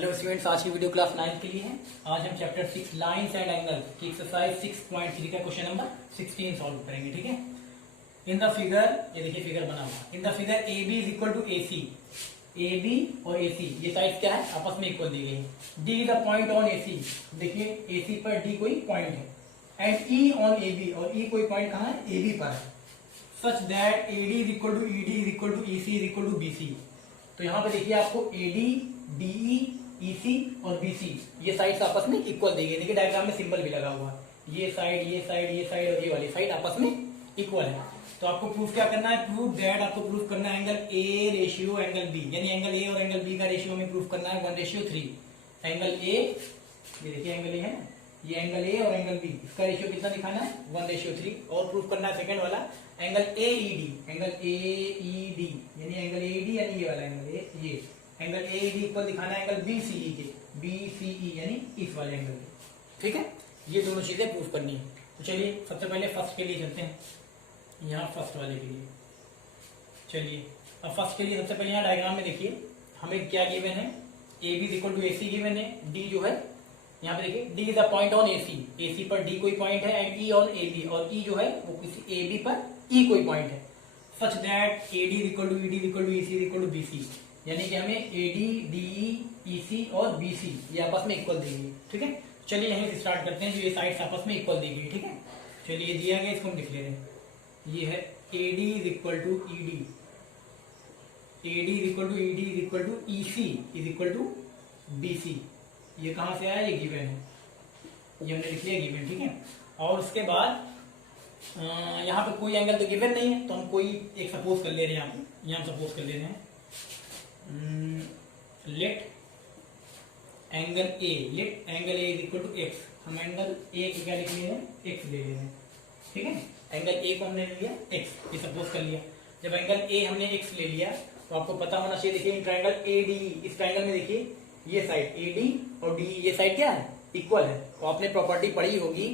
Hello students, आज की video class 9 के लिए है। आज हम चैप्टर 6 लाइंस एंड एंगल की एक्सरसाइज 6.3 का क्वेश्चन नंबर 16 सॉल्व करेंगे। ठीक है। इन द फिगर, ये देखिए फिगर बना हुआ, in the figure A B is equal to A C. A B और ए सी ये साइड क्या है, आपस में इक्वल दी गई है। D is a point on A C, देखिए ए सी पर डी कोई पॉइंट है and E on A B, और ई कोई पॉइंट कहाँ है, ए बी पर है। Such that A D is equal to E D is equal to E C is equal to B C. तो यहाँ पे देखिए आपको ए डी, डीई, ईसी और बीसी ये साइड्स आपस में इक्वल दी गई। देखिए डायग्राम में सिंबल भी लगा हुआ है, ये साइड ये साइड ये साइड और ये वाली साइड आपस में इक्वल है। तो आपको प्रूफ क्या करना है, प्रूफ दैट आपको प्रूफ करना है angle A ratio angle B, यानी एंगल ए और एंगल बी का रेशियो में प्रूफ करना है 1:3। एंगल ए, ये देखिए एंगल ए है ना, ये एंगल ए और एंगल बी इसका रेशियो कितना दिखाना है 1:3। और प्रूफ करना है सेकंड वाला angle A E D, angle A E D यानी एंगल ए डी यानी ये वाला एंगल ए, ये एंगल ए डी इक्वल दिखाना है एंगल बी सीई के, बी सीई यानी इस वाले एंगल के। ठीक है, ये दोनों चीजें प्रूफ करनी है। तो चलिए सबसे पहले फर्स्ट के लिए चलते हैं, यहाँ फर्स्ट वाले के लिए चलिए। अब फर्स्ट के लिए सबसे पहले यहाँ डायग्राम में देखिए हमें क्या गिवन है, A B equal to A C given है, डी जो है यहाँ पे देखिए D is a point on A C पर डी कोई पॉइंट है and E on A B, और ई जो है वो किसी ए बी पर ई कोई पॉइंट है। Such that A D equal to E D equal to E C equal to B C, यानी कि हमें ए डी, डीई, ईसी और बीसी ये आपस में इक्वल दी गई। ठीक है, चलिए यहीं से स्टार्ट करते हैं, जो ये साइड्स आपस में इक्वल दी गई। ठीक है, चलिए दिया गया, इसको हम लिख ले रहे हैं। ये है A D is equal to E D, A D is equal to E D is equal to E C is equal to B C. ये कहां से आया, ये गिवन है, ये हमने लिख लिया गिवन। ठीक है, और उसके बाद यहाँ पे कोई एंगल तो गिवन नहीं है, तो हम कोई एक सपोज कर ले रहे हैं, यहाँ सपोज कर ले रहे हैं let angle A is equal to X. हम एंगल ए को क्या लिख लिए हैं, एक्स ले रहे हैं। ठीक है, एंगल ए को हमने लिया एक्स, ये सपोज कर लिया। जब एंगल ए हमने एक्स ले लिया तो आपको पता होना चाहिए, देखिए ट्रायंगल ए डी, इस ट्रायंगल में देखिए ये साइड ए डी और डी ये साइड क्या है, इक्वल है। तो आपने प्रॉपर्टी पढ़ी होगी,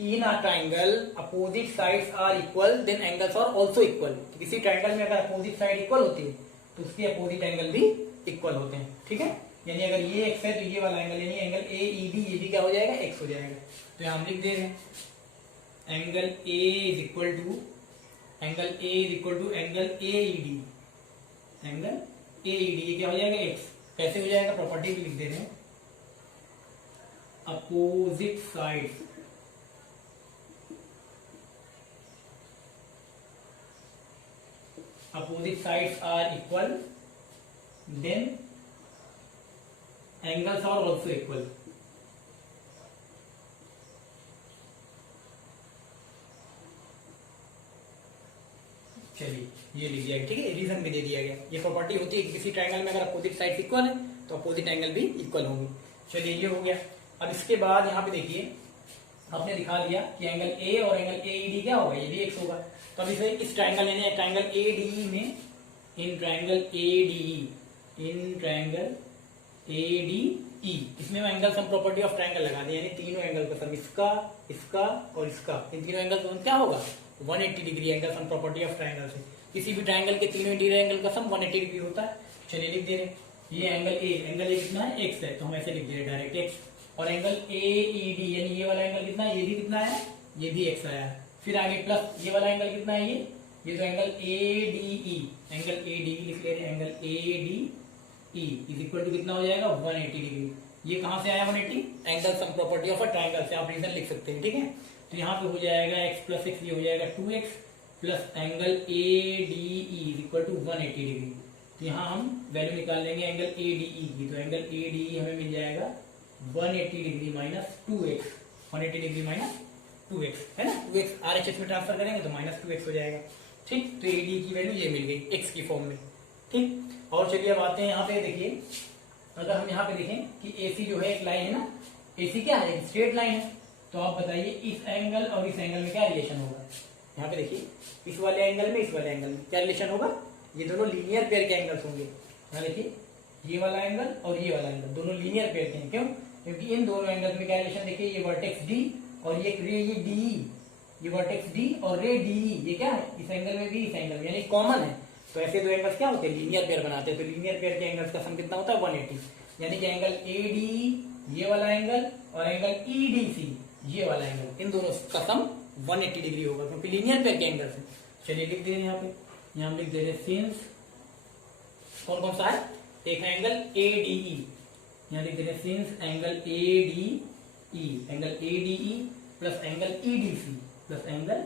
in a triangle opposite sides are equal then angles are also equal. तो किसी ट्रायंगल में अगर अपोजिट साइड इक्वल होती है तो उसके अपोजिट एंगल भी इक्वल होते हैं। ठीक है, यानी अगर ये एक्स है तो ये वाला एंगल यानी एंगल ए ई डी ये भी क्या हो जाएगा, एक्स हो जाएगा। तो यहां हम लिख दे रहे हैं angle A is equal to angle A is equal to angle A E D, angle A E D ये क्या हो जाएगा, एक्स। कैसे हो जाएगा, प्रॉपर्टी भी लिख दे रहे हैं, opposite side opposite sides are equal then angles are also equal। चलिए ये लिख दिया गया। ठीक है, रीजन भी दे दिया गया। ये प्रॉपर्टी होती है कि किसी ट्रायंगल में अगर अपोजिट साइड इक्वल है तो अपोजिट एंगल भी इक्वल होंगे। चलिए ये हो गया। अब इसके बाद यहाँ पे देखिए आपने दिखा दिया कि एंगल ए और एंगल ए ई डी क्या होगा, ये भी एक्स होगा। तो अब इसे इस ट्रायंगल यानी ट्रायंगल ए डी में, in triangle A D, in triangle A D ई, इसमें हम angle sum property of triangle लगा दें, यानी तीनों एंगल का सम, इसका इसका और इसका, इन तीनों एंगल का सम क्या होगा 180 degree. Angle sum property of triangle से किसी भी ट्रायंगल के तीनों इंटीरियर एंगल का सम 180 डिग्री होता है। चलिए लिख दे रहे, ये एंगल ए कितना है, एक्स है, तो हम ऐसे लिख दे रहे डायरेक्ट एक्स। और एंगल ए ई डी यानी ये वाला एंगल कितना है, ये भी कितना है, ये भी एक्स आया है। फिर आगे प्लस ये वाला एंगल कितना है, ये तो angle A D E, angle A D लिख ले रहे हैं, angle A D E is equal to कितना हो जाएगा 180 डिग्री। ये कहां से आया 180, angle sum property of a triangle से आप रीजन लिख सकते हैं। ठीक है, तो यहाँ पे हो जाएगा x प्लस एक्स, ये हो जाएगा 2x plus angle A D E is equal to 180 degree. तो यहाँ हम वैल्यू निकाल लेंगे एंगल ए डी ई की, तो एंगल ए डी ई हमें मिल जाएगा 180 degree minus 2x, 180 degree minus 2x है ना, 2x RHS में ट्रांसफर करेंगे तो माइनस 2x हो जाएगा। ठीक, तो ए डी की वैल्यू ये मिल गई x की फॉर्म में। ठीक, और चलिए अब आते हैं यहाँ पे देखिए, अगर हम यहाँ पे देखें कि AC जो है एक लाइन है ना, AC क्या है, स्ट्रेट लाइन है। तो आप बताइए इस एंगल और इस एंगल में क्या रिलेशन होगा। यहाँ पे देखिए इस वाले एंगल में, इस वाले एंगल में क्या रिलेशन होगा, ये दोनों लीनियर पेयर के एंगल्स होंगे। यहाँ देखिए ये वाला एंगल और ये वाला एंगल दोनों लीनियर पेयर के हैं। क्यों, क्योंकि इन दोनों एंगल्स में क्या रिलेशन, देखिए ये वर्टेक्स D और ये रे ये DE, ये वर्टेक्स D और रे DE ये क्या है, इस एंगल में भी इस एंगल में, यानी कॉमन है। तो ऐसे दो एंगल्स क्या होते हैं, लीनियर पेयर बनाते हैं। तो लीनियर पेयर के एंगल्स का सम कितना होता है 180। यानी कि एंगल AD ये वाला एंगल और एंगल EDC ये वाला एंगल, इन दोनों का सम 180 डिग्री होगा क्योंकि लीनियर पेयर के एंगल से। चलिए लिख दे रहे हैं यहाँ पे, यहाँ हम लिख दे रहे हैं सिंस कौन कौन सा है, एक है एंगल ADE, यहाँ लिख दे रहे हैं since angle ADE plus angle EDC plus angle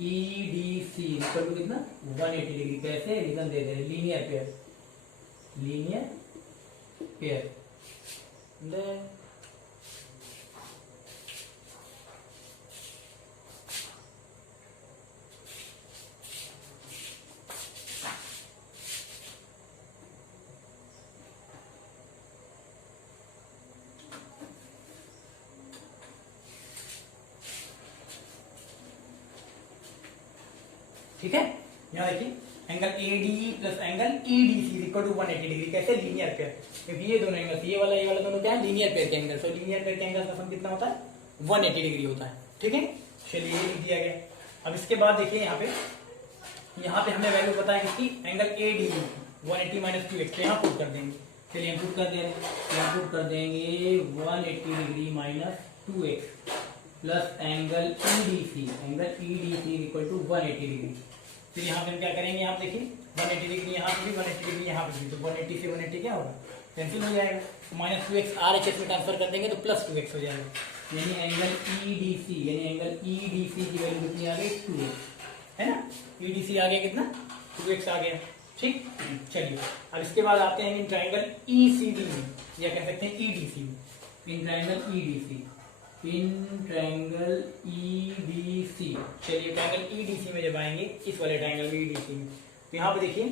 EDC equal to कितना 180 डिग्री। कैसे रीजन दे दे रहे, लीनियर पेयर, लीनियर पेयर। ठीक है, यहाँ देखिए angle ADE plus angle EDC equal to 180 degree. कैसे, लीनियर पेयर, क्योंकि ये दोनों एंगल ये वाला दोनों क्या है, लीनियर पेयर के एंगल। तो लीनियर पेयर के एंगल का सम कितना होता है, 180 डिग्री होता है। ठीक है, चलिए ये लिख दिया गया। अब इसके बाद देखिए यहाँ पे हमें वैल्यू पता है इसकी, एंगल ADE 180 माइनस 2x, तो यहाँ पुट कर देंगे। चलिए पुट कर दे रहे हैं, यहाँ पुट कर देंगे 180 degree minus 2x plus angle EDC equal to 180 degree. फिर यहाँ पे हम क्या करेंगे, यहाँ पे देखिए 180 डिग्री यहाँ पे भी, 180 डिग्री यहाँ पे भी, तो 180 से 180 क्या होगा, कैंसिल हो जाएगा। माइनस 2x RHS में ट्रांसफर कर देंगे तो प्लस 2x हो जाएगा। यानी एंगल EDC की वैल्यू कितनी आ गई, 2x, है ना। EDC आ गया कितना, 2x आ गया। ठीक, चलिए अब इसके बाद आते हैं इन ट्राइंगल ECD में, या कह सकते हैं EDC में। इन ट्राइंगल EDC, चलिए ट्राइंगल EDC में जब आएंगे, इस वाले ट्राइंगल में EDC में, तो यहाँ पे देखिए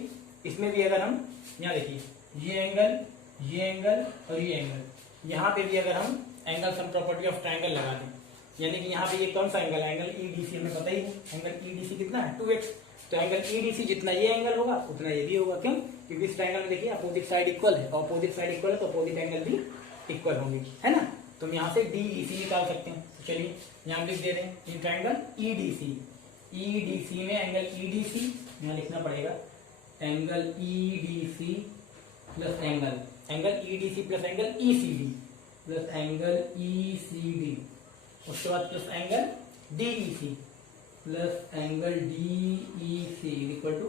इसमें भी अगर हम यहाँ देखिए ये एंगल और ये एंगल, यहाँ पे भी अगर हम angle sum property of triangle लगा दें, यानी कि यहाँ पे ये कौन सा एंगल है, एंगल EDC हमें पता ही है। एंगल EDC कितना है, 2x, तो एंगल EDC जितना ये एंगल होगा उतना ये भी होगा। क्यों, क्योंकि इस ट्राइंगल में देखिए अपोजिट साइड इक्वल है, अपोजिट साइड इक्वल है तो अपोजिट एंगल भी इक्वल होंगे, है ना। तो हम यहाँ से DEC निकाल सकते हैं। तो चलिए यहाँ लिख दे रहे हैं इन ट्राइंगल EDC में एंगल EDC यहाँ लिखना पड़ेगा, angle EDC plus angle EDC plus angle ECD plus angle ECD, उसके बाद plus angle DEC plus angle DEC equal to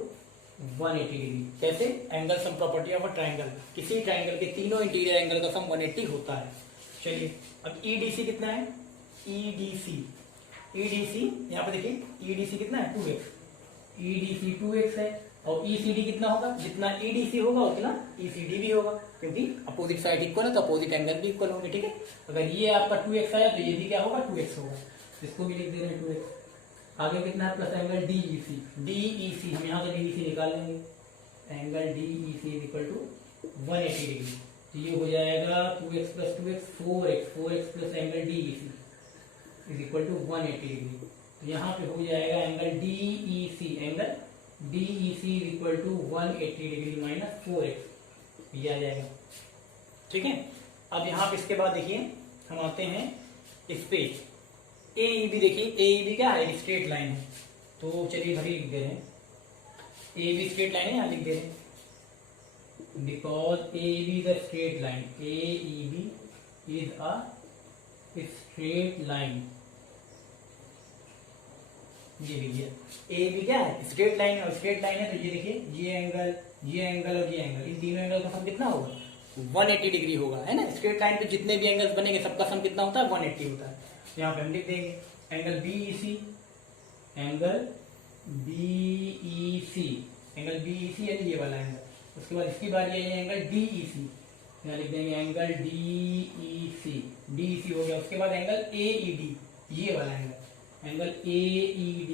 180 degree. कैसे, angle sum property of a triangle, किसी triangle के तीनों इंटीरियर एंगल का सम 180 होता है। चलिए अब EDC कितना है, EDC यहाँ पे देखिए EDC कितना है, 2x, EDC 2x है, और ECD कितना होगा, जितना EDC होगा उतना ECD भी होगा, क्योंकि अपोजिट साइड इक्वल है तो अपोजिट एंगल भी इक्वल होंगे। ठीक है, अगर ये आपका 2x आया तो ये भी क्या होगा, 2x होगा, इसको भी लिख दे रहे हैं 2x। आगे कितना है, प्लस एंगल DEC हम यहाँ से DEC निकाल लेंगे, angle DEC equal to 180 degree. तो ये हो जाएगा 2x plus 2x 4x plus angle DEC is equal to 180 degree. तो यहाँ पे हो जाएगा angle DEC equal to 180 degree minus 4x, ये आ जाएगा। ठीक है, अब यहाँ पे इसके बाद देखिए हम आते हैं इस पे AEB। देखिए AEB क्या है, स्ट्रेट लाइन है, तो चलिए अभी लिख दे रहे हैं AEB स्ट्रेट लाइन है, यहाँ लिख दे रहे हैं because AEB is a straight line, AEB is a straight line। ये लिखिए AEB क्या है, स्ट्रेट लाइन है, और स्ट्रेट लाइन है तो ये देखिए ये एंगल और ये एंगल, इन तीनों एंगल का सम कितना होगा, 180 डिग्री होगा, है ना। स्ट्रेट लाइन पे जितने भी एंगल्स बनेंगे सबका सम कितना होता है, 180 होता है। तो यहाँ पे हम लिख देंगे एंगल BEC यानी ये वाला एंगल, उसके बाद इसकी बारी है एंगल DEC, यहाँ लिख देंगे एंगल DEC हो गया। उसके बाद एंगल AED, ये वाला एंगल AED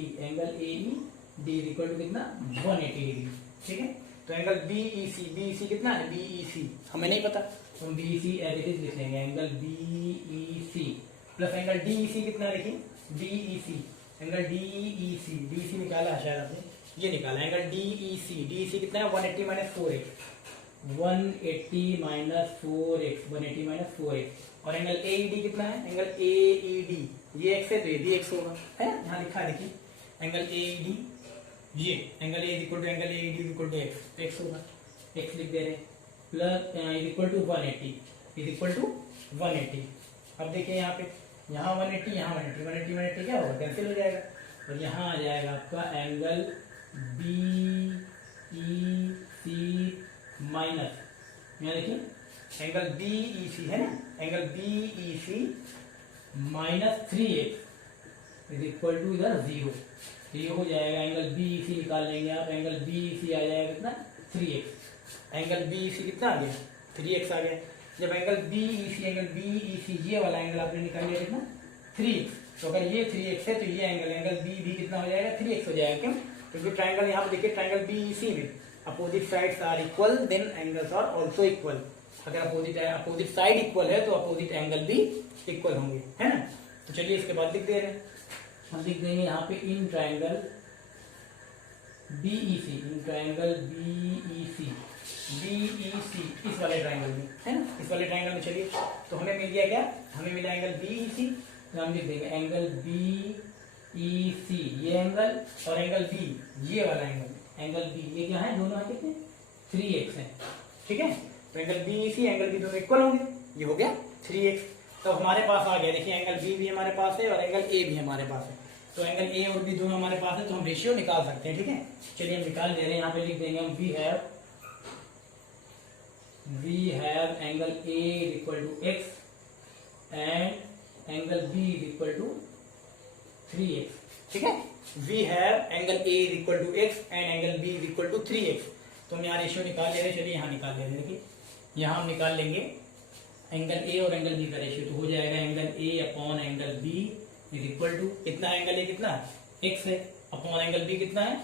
इक्वल टू कितना, 180 डिग्री। ठीक है, तो एंगल BEC कितना है, BEC हमें नहीं पता, तो हम BEC एज इट इज लिख लेंगे, angle BEC plus angle DEC कितना लिखिए, एंगल DEC निकाला है शायद आपने, ये निकाला एंगल DEC कितना है, 180 माइनस 4x, और एंगल AED कितना है, एंगल AED ये x है तो ये भी x होगा, है ना। यहाँ लिखा है देखिए एंगल AED, ये angle A equal to angle AED equal to x, तो x होगा, x लिख दे रहे हैं plus is equal to 180 is equal to 180। अब देखिए यहाँ पे, यहाँ 180 यहाँ 180, 180 180 क्या होगा, कैंसिल हो जाएगा, और यहाँ आ जाएगा आपका angle B E C minus, यहाँ देखिए एंगल बी ई सी है ना, angle B E C minus 3x is equal to इधर 0। ये हो जाएगा एंगल बी ई सी निकाल लेंगे आप, एंगल बी ई सी आ जाएगा कितना 3x, एंगल बी ई सी कितना आ गया 3x आ गया। जब एंगल बी ई सी ये वाला एंगल आपने निकाल लिया कितना 3x, तो अगर ये 3x है तो ये एंगल बी भी कितना हो जाएगा 3x हो जाएगा। क्यों, क्योंकि ट्राइंगल यहाँ पे देखिए ट्राइंगल बी ई सी में opposite sides are equal then angles are also equal. अगर अपोजिट साइड इक्वल है तो अपोजिट एंगल भी इक्वल होंगे, है ना। तो चलिए इसके बाद लिख दे रहे हैं, हम लिख देंगे यहाँ पे in triangle BEC, in triangle BEC इस वाले ट्राइंगल में, है ना, इस वाले ट्राइंगल में। चलिए तो हमें मिल गया क्या, हमें मिला एंगल बीईसी, तो हम लिख देंगे एंगल बीईसी ये एंगल, और एंगल बी ये वाला एंगल बी ये क्या है, दोनों है कितने 3x है, ठीक है। तो एंगल बीईसी एंगल बी दोनों इक्वल होंगे, ये हो गया 3x। तो हमारे पास आ गया, देखिए एंगल बी भी हमारे पास है और एंगल ए भी हमारे पास है, तो एंगल ए और बी दोनों हमारे पास है, तो हम रेशियो निकाल सकते हैं, ठीक है। चलिए हम निकाल दे रहे हैं, यहाँ पे लिख देंगे हम we have angle A equal to x and angle B equal to 3x, ठीक है। We have angle A equal to x and angle B equal to 3x। तो हम यहाँ रेशियो निकाल ले रहे हैं, चलिए यहाँ निकाल ले रहे हैं। देखिए यहाँ हम निकाल लेंगे एंगल ए और एंगल बी का रेशियो, तो हो जाएगा angle A upon angle B is equal to कितना, एंगल ए कितना x है अपॉन एंगल बी कितना है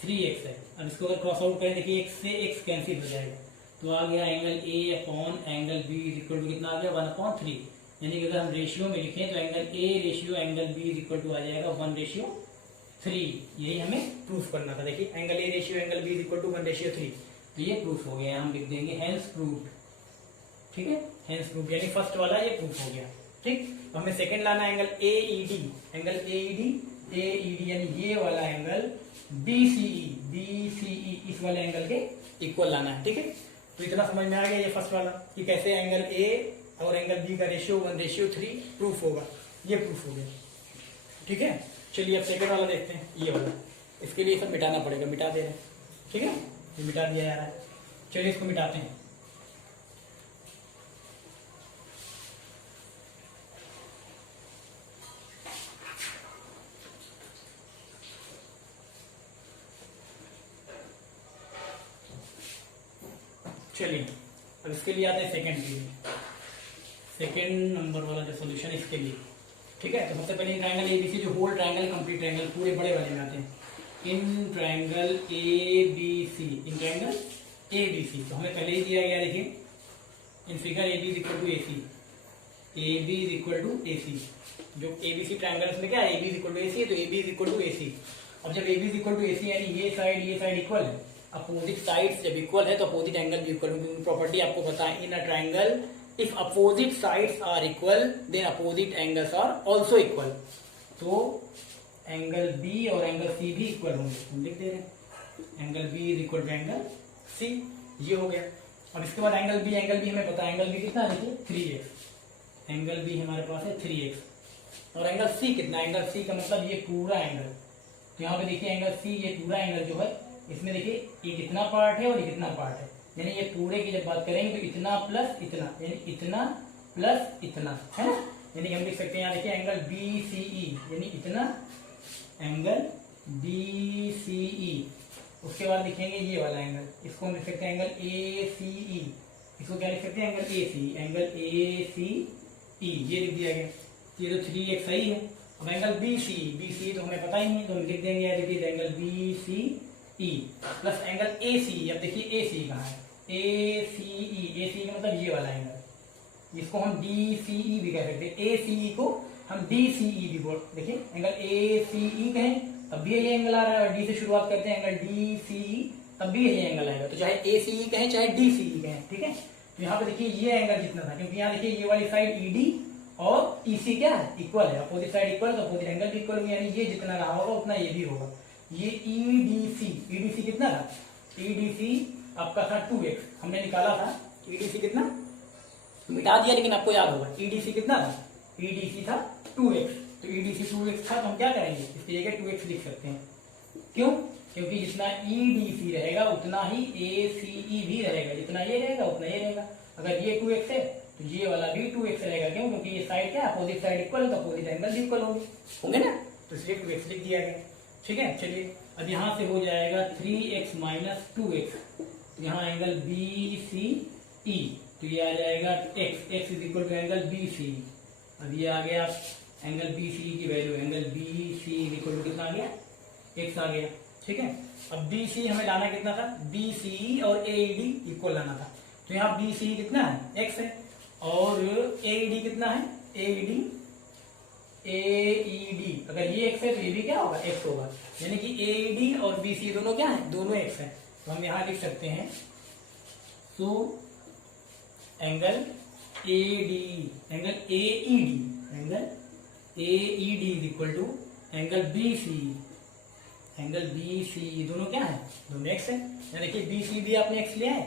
3x है। अब इसको अगर क्रॉस आउट करें, देखिए x से x कैंसिल हो जाएगा, तो आ गया angle A upon angle B is equal to कितना आ गया 1/3। यानी कि अगर हम रेशियो में लिखें तो angle A ratio angle B is equal to आ जाएगा 1:3। यही हमें प्रूफ करना था। देखिए angle A ratio angle B is equal to 1:3, तो ये प्रूफ हो गया। हम लिख देंगे हेंस प्रूफ, ठीक है, हेंस प्रूफ, यानी फर्स्ट वाला ये प्रूफ हो गया, ठीक। तो हमें सेकंड लाना एंगल एईडी, एंगल एईडी यानी ये वाला एंगल बीसीई इस वाले एंगल के इक्वल लाना है, ठीक है। तो इतना समझ में आ गया ये फर्स्ट वाला कि कैसे एंगल ए और एंगल बी का रेशियो 1:3 प्रूफ होगा, ये प्रूफ हो गया, ठीक है। चलिए अब सेकंड वाला देखते हैं, ये वाला। इसके लिए सब मिटाना पड़ेगा, मिटा दे रहे हैं, ठीक है, ये मिटा दिया जा रहा है। चलिए इसको मिटाते हैं। चलिए अब इसके लिए आते हैं सेकंड के लिए, सेकंड नंबर वाला जो सॉल्यूशन है इसके लिए, ठीक है। तो सबसे पहले ट्रायंगल एबीसी जो होल ट्रायंगल कंप्लीट ट्रायंगल पूरे बड़े वाले में आते हैं, in triangle ABC, in triangle ABC. तो हमें पहले ही दिया गया, देखिए in figure A B is equal to A C, A B is equal to A C. जो एबीसी ट्रायंगल में क्या है, A B is equal to A C है, तो A B is equal to A C. अब जब ए B is equal to A C यानी ये साइड इक्वल है, अपोजिट साइड्स जब इक्वल है तो अपोजिट एंगल भी इक्वल है। प्रॉपर्टी आपको पता है, in a triangle if opposite sides are equal then opposite angles are also equal. तो एंगल बी और एंगल सी भी इक्वल होंगे, हम लिख दे रहे हैं angle B is equal to angle C, ये हो गया। अब इसके बाद एंगल बी हमें पता है, एंगल बी कितना है, देखिए 3x, एंगल बी हमारे पास है 3x। और एंगल सी कितना, एंगल सी का मतलब ये पूरा एंगल। तो यहाँ पे देखिए एंगल सी ये पूरा एंगल जो है, इसमें देखिए ये कितना पार्ट है और ये कितना पार्ट है, यानी ये पूरे की जब बात करेंगे तो इतना प्लस इतना, यानी इतना प्लस इतना, है ना। यानी हम लिख सकते हैं यहाँ देखिए एंगल बी सी ई, यानी इतना एंगल बी सी ई। उसके बाद लिखेंगे ये वाला एंगल, इसको हम लिख सकते हैं एंगल ए सी ई, इसको क्या लिख सकते हैं angle A C, angle A सी ई, ये लिख दिया गया। ये तो 3x सही है। अब एंगल बी सी तो हमें पता ही नहीं, तो हम लिख देंगे angle B C E plus angle A C. अब देखिए ए सी कहाँ है, ए सी का मतलब ये वाला एंगल, जिसको हम डी सी ई भी कह सकते हैं। ए सी ई को हम डी सी ई भी बोल, देखिए एंगल ए सी ई कहें तब भी यही एंगल आ रहा है, और डी से शुरुआत करते हैं एंगल डी सी ई तब भी यही एंगल आएगा। तो चाहे ए सी ई कहें चाहे डी सी ई कहें, ठीक है। तो यहाँ पे देखिए ये एंगल जितना था, क्योंकि यहाँ देखिए ये वाली साइड ई डी और ई सी क्या है, इक्वल है, अपोजिट साइड इक्वल तो अपोजिट एंगल भी इक्वल होगा, यानी ये जितना रहा होगा उतना ये भी होगा। ये ईडीसी कितना था, ईडीसी आपका था 2x, हमने निकाला था ईडीसी कितना, मिटा दिया लेकिन आपको याद होगा ईडीसी कितना था, ईडीसी था 2x, तो ईडीसी 2x था तो हम क्या करेंगे इसकी जगह 2x लिख सकते हैं। क्यों, क्योंकि जितना ईडीसी रहेगा उतना ही एसीई भी रहेगा, जितना ये रहेगा उतना ये रहेगा। अगर ये 2x है तो ये वाला भी 2x रहेगा, क्यों, क्योंकि ये साइड क्या अपोजिट साइड इक्वल है तो अपोजिट एंगल भी इक्वल होंगे ना, तो इसलिए 2x लिख दिया गया। ठीक है, चलिए अब यहां से हो जाएगा 3x माइनस 2x, यहाँ एंगल BCE, तो ये आ जाएगा x is equal to angle BCE। अब ये आ गया एंगल BCE की value, angle BCE is equal to कितना आ गया, x आ गया। ठीक है, अब BCE हमें लाना कितना था, BCE और AED इक्वल लाना था, तो यहाँ BCE कितना है x है और AED कितना है, AED अगर ये x है तो ये भी क्या होगा x होगा, यानी कि AED और BCE दोनों क्या है, दोनों x है। तो हम यहां लिख सकते हैं so angle AED is equal to angle BCE दोनों क्या है, दोनों x है। यानी कि BC भी आपने x लिया है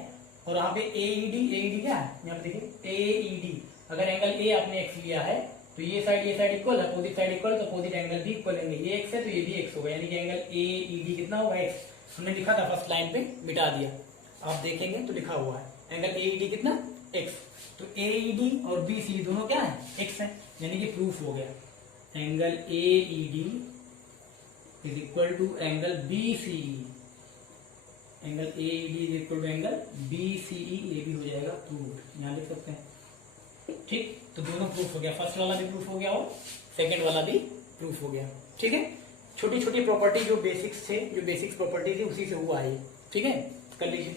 और यहाँ पे AED क्या है, यहाँ पे देखिए AED, अगर एंगल A आपने x लिया है तो ये साइड इक्वल है, अपोजिट साइड इक्वल, तो अपोजिट एंगल भी इक्वल होंगे, ये x है तो ये भी x होगा, यानी कि एंगल AED कितना होगा x, हमने लिखा था फर्स्ट लाइन पे मिटा दिया, आप देखेंगे तो लिखा हुआ है एंगल AED कितना x, तो AED और BC दोनों क्या है x है, यानी कि प्रूफ हो गया angle AED is equal to angle BCE, angle AED is equal to angle BCE, ये भी हो जाएगा प्रूफ, यहाँ लिख सकते हैं। ठीक, तो दोनों प्रूफ हो गया, फर्स्ट वाला भी प्रूफ हो गया और सेकंड वाला भी प्रूफ हो गया। ठीक है, छोटी छोटी प्रॉपर्टी जो बेसिक्स थे, जो बेसिक्स प्रॉपर्टी थी उसी से हुआ है। ठीक है, कर लीजिए।